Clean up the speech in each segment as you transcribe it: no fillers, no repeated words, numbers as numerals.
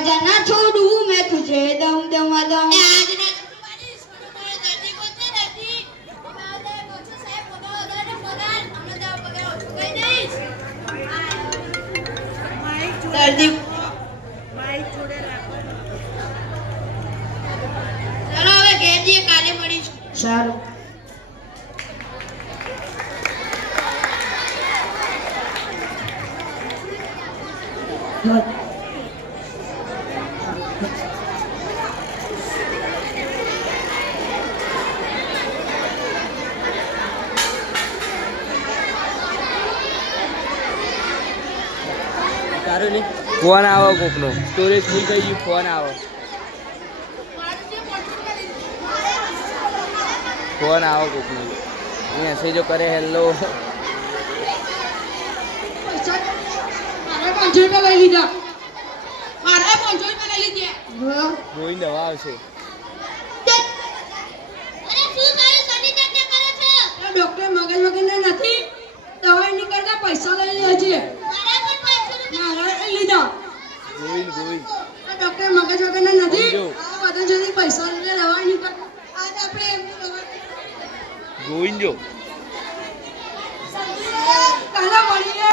जना छोड़ू मैं तुझे दम दम दम दर्दी माइक छोड़े રાખો ચલો હવે ઘેર જઈએ કાલે મળીશું સારું फोन आओ कोकनो स्टोरेज फुल गई फोन आओ कोकनो ये ऐसे जो करे हेलो मारा 500 રૂપિયા લઈ લીધા મારા 500 રૂપિયા લઈ લીધા જોઈ દવા આવશે અરે શું થાય સની ચાચા કરે છે ડોક્ટર મગજ વગરના નથી દવાઈ ની કરતા પૈસા લઈ લે છે મારા પણ 500 રૂપિયા મારા લીધા ગોવિંદ ડોક્ટર મગજ વગરના નથી આ બધા જલ્દી પૈસા લઈને દવાઈ ની કર આજ આપણે એમની દવાઈ ગોવિંદ જો કાલા મળીએ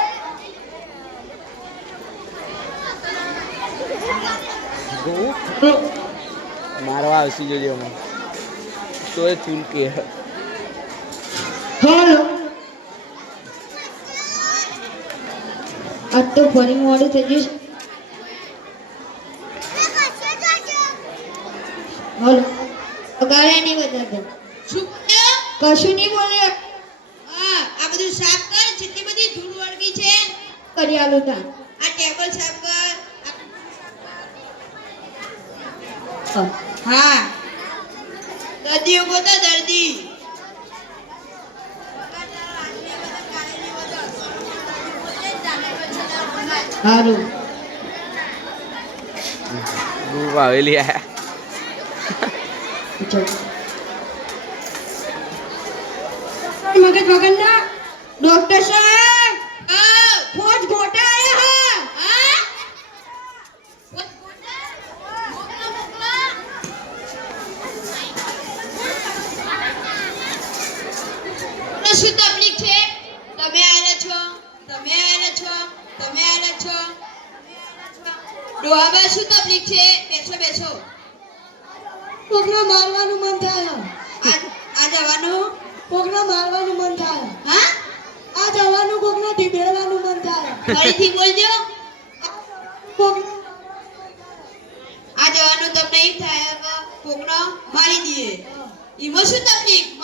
મારવા આવશે જોજો અમે સ્ટોરેજ ફૂલ કે હેલો આ તો ફરી મોડું થઈ ગયું બોલો અગાડે નહીં બતાતો શું કશું નહીં બોલ્યો હા આ બધું સાફ કર જેટલી બધી ધૂળ વળગી છે કરી આલું તા આ ટેબલ સાફ કર હા દર્દી ઉભો તો દર્દી હારું બૂ આવેલી આ मगज वगन्ना डॉक्टर साहब फौज घोटा आया है हां फौज घोटा मोकला मोकला શું તકલીફ છે તમે આયા છો ડોહાબા શું તકલીફ છે બેસો કોકને મારવાનું મન થાય આ જવાનું કોકને મારવાનું મન થાય હા આ જવાનું કોકને ઢીબેડવાનું મન થાય ફરીથી બોલજો આ જવાનું તમને ઈ થાય કે કોકને મારી દઈએ ઈમો શું તકલીફ